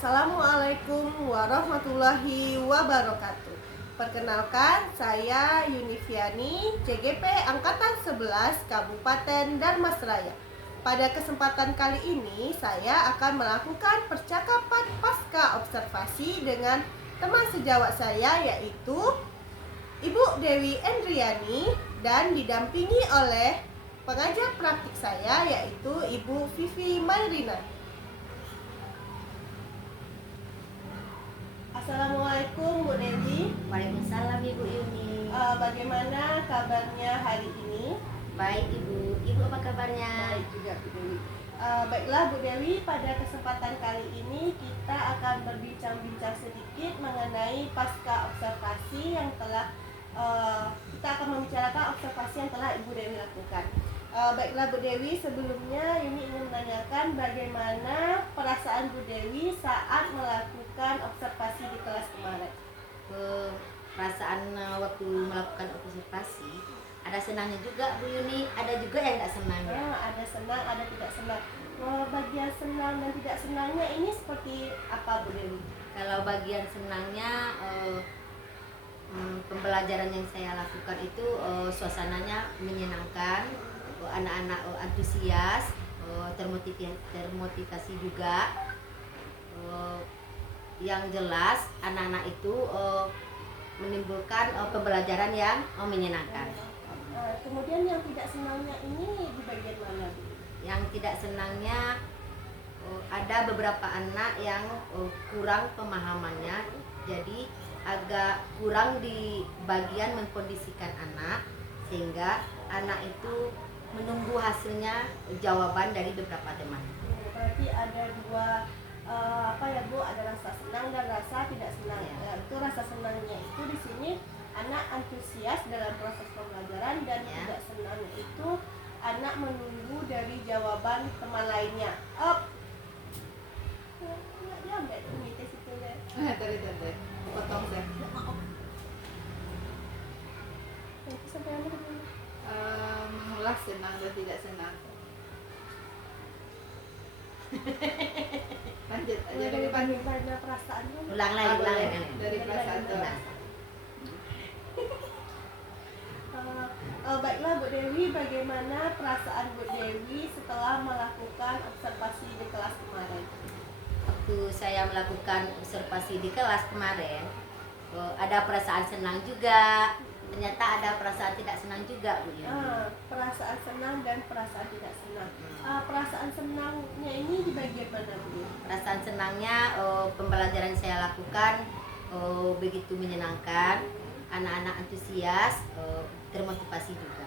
Assalamualaikum warahmatullahi wabarakatuh. Perkenalkan, saya Yunifiani, CGP Angkatan 11 Kabupaten Dharmasraya. Pada kesempatan kali ini, saya akan melakukan percakapan pasca observasi dengan teman sejawat saya, yaitu Ibu Dewi Endriani, dan didampingi oleh pengajar praktik saya, yaitu Ibu Vivi Mairina. Assalamualaikum Bu Dewi. Waalaikumsalam Ibu Yuni. Bagaimana kabarnya hari ini? Baik Ibu. Ibu apa kabarnya? Baik juga Bu Dewi. Baiklah Bu Dewi, pada kesempatan kali ini kita akan berbincang-bincang sedikit mengenai pasca observasi yang telah kita akan membicarakan observasi yang telah Ibu Dewi lakukan. Baiklah Bu Dewi, sebelumnya Yuni ingin menanyakan bagaimana perasaan Bu Dewi saat melakukan observasi di kelas kemarin. Perasaan waktu melakukan observasi ada senangnya juga Bu Yuni, ada juga yang tidak senangnya. Ada senang, ada tidak senang. Bagian senang dan tidak senangnya ini seperti apa Bu Dewi? Kalau bagian senangnya pembelajaran yang saya lakukan itu suasananya menyenangkan, anak-anak antusias, termotivasi juga. Yang jelas anak-anak itu menimbulkan pembelajaran yang menyenangkan. Kemudian yang tidak senangnya ini di bagian mana Bu? Yang tidak senangnya ada beberapa anak yang kurang pemahamannya, jadi agak kurang di bagian mengkondisikan anak, sehingga anak itu menunggu hasilnya jawaban dari beberapa teman. Berarti ada dua Bu, ada rasa senang dan rasa tidak senang. Ya. Itu rasa senangnya itu di sini anak antusias dalam proses pembelajaran, dan tidak senangnya itu anak menunggu dari jawaban teman lainnya. Potong deh. Mengulas senang dan tidak senang. Lanjut aja dari Bagaimana perasaannya? Ulang lagi. Dari perasaan tuh. Baiklah Bu Dewi, bagaimana perasaan Bu Dewi setelah melakukan observasi di kelas kemarin? Waktu saya melakukan observasi di kelas kemarin, ada perasaan senang juga, ternyata ada perasaan tidak senang juga Bu Yuni. Perasaan senang dan perasaan tidak senang. Perasaan senangnya ini di bagian mana Bu? Perasaan senangnya pembelajaran saya lakukan begitu menyenangkan, anak-anak antusias, termotivasi juga.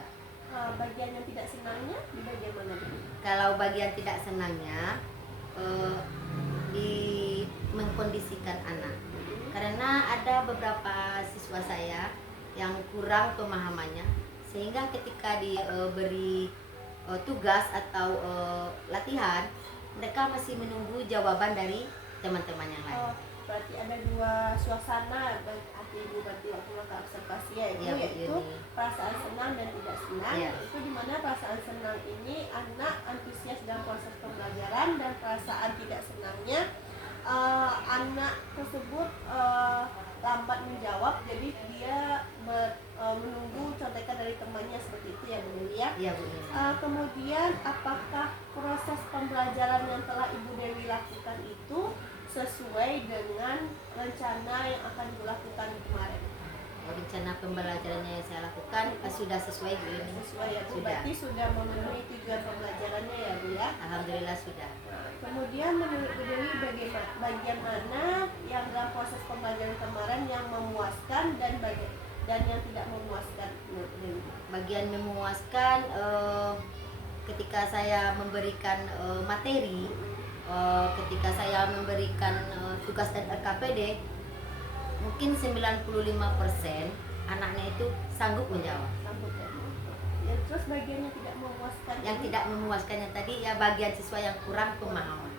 Bagian yang tidak senangnya di bagian mana Bu? Kalau bagian tidak senangnya di mengkondisikan anak, karena ada beberapa siswa saya yang kurang pemahamannya, sehingga ketika diberi tugas atau latihan, mereka masih menunggu jawaban dari teman-teman yang lain. Berarti ada dua suasana Ibu berarti waktu melakukan observasi, yaitu perasaan senang dan tidak senang. Itu dimana perasaan senang ini anak antusias dalam proses pembelajaran, dan perasaan tidak senangnya anak tersebut lambat menjawab, jadi dia menunggu contekan dari temannya, seperti itu ya Bu Dewi ya? Iya Bu. Kemudian apakah proses pembelajaran yang telah Ibu Dewi lakukan itu sesuai dengan rencana yang akan dilakukan kemarin? Rencana pembelajarannya yang saya lakukan sudah sesuai Bu Yuni. Sesuai ya Bu, berarti sudah memenuhi tujuan pembelajarannya ya Bu ya? Alhamdulillah sudah. Kemudian menurut Bu Dewi bagian mana yang dalam proses pembelajaran kemarin yang memuaskan dan yang tidak memuaskan menurut Bu Dewi? Bagian memuaskan ketika saya memberikan materi, ketika saya memberikan tugas dan RKPD, mungkin 95% anaknya itu sanggup menjawab. Ya, terus bagian yang tidak memuaskan? Yang tidak memuaskannya tadi ya bagian siswa yang kurang pemahaman.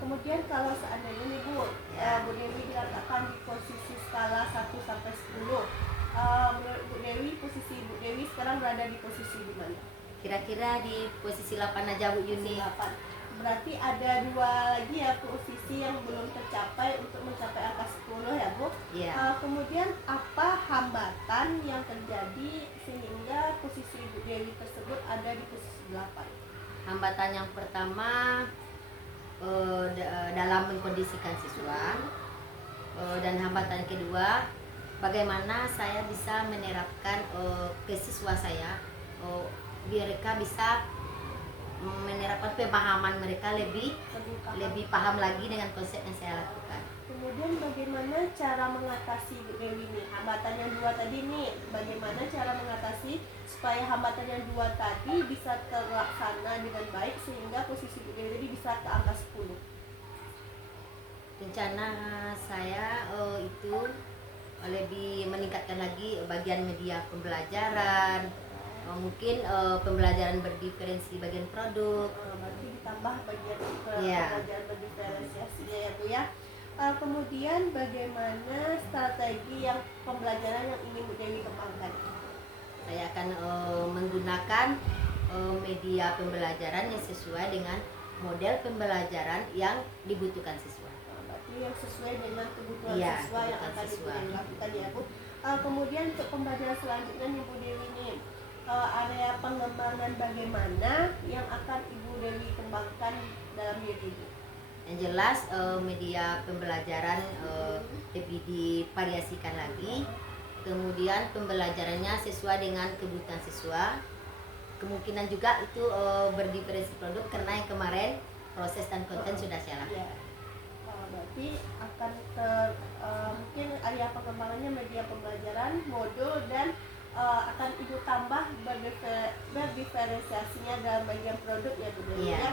Kemudian kalau seandainya nih Bu, Bu Dewi diletakkan di posisi skala 1 sampai 10. Menurut Bu Dewi, posisi Bu Dewi sekarang berada di posisi di mana? Kira-kira di posisi 8 aja Bu Yuni. 8. Berarti ada 2 lagi ya posisi yang belum tercapai untuk mencapai angka 10 ya Bu. Ya. Kemudian apa hambatan yang terjadi sehingga posisi Ibu Dewi tersebut ada di posisi 8? Hambatan yang pertama dalam mengkondisikan siswa, dan hambatan kedua bagaimana saya bisa menerapkan ke siswa saya, biar mereka bisa menerapkan pemahaman mereka lebih paham lagi dengan konsep yang saya lakukan. Kemudian bagaimana cara mengatasi Bu Dewi nih hambatan yang 2 tadi nih, bagaimana cara mengatasi supaya hambatan yang 2 tadi bisa terlaksana dengan baik sehingga posisi Bu Dewi bisa ke angka 10? Rencana saya itu lebih meningkatkan lagi bagian media pembelajaran, mungkin pembelajaran berdiferensi bagian produk. Berarti ditambah bagian Iya. pembelajaran berdiferensiasinya ya Bu ya. Kemudian bagaimana strategi yang pembelajaran yang ingin Bu Dewi kembangkan? Saya akan menggunakan media pembelajaran yang sesuai dengan model pembelajaran yang dibutuhkan siswa. Berarti yang sesuai dengan kebutuhan Iya, siswa yang kebutuhan akan Ibu siswa. Dewi lakukan ya Bu. Kemudian untuk pembelajaran selanjutnya nih Bu Dewi nih, area pengembangan bagaimana yang akan Ibu Dewi kembangkan dalam diri Ibu? Yang jelas media pembelajaran lebih divariasikan lagi, kemudian pembelajarannya sesuai dengan kebutuhan siswa, kemungkinan juga itu berdiferensi produk karena yang kemarin proses dan konten sudah saya lakukan. Ya. Berarti akan mungkin area pengembangannya media pembelajaran, modul, dan akan Ibu tambah berdiferensiasinya dalam bagian produk ya Bu Dewi Iya. ya.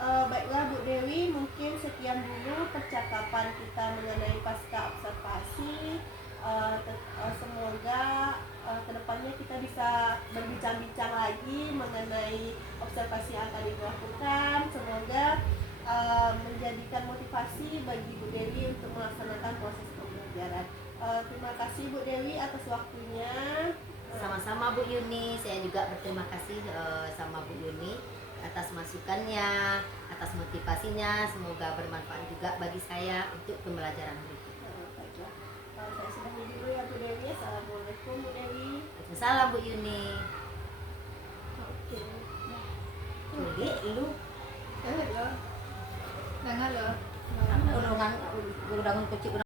Baiklah Bu Dewi, mungkin sekian dulu percakapan kita mengenai pasca observasi. Semoga kedepannya kita bisa berbincang-bincang lagi mengenai observasi yang akan dilakukan. Semoga menjadikan motivasi bagi Bu Dewi untuk melaksanakan proses pembelajaran. Terima kasih Bu Dewi atas waktunya. Sama-sama Bu Yuni, saya juga berterima kasih sama Bu Yuni atas masukannya, atas motivasinya. Semoga bermanfaat juga bagi saya untuk pembelajaran berikutnya. Baiklah, saya sudahi dulu ya Bu Dewi. Assalamualaikum Bu Dewi. Waalaikumsalam Bu Yuni. Oke. Jadi lu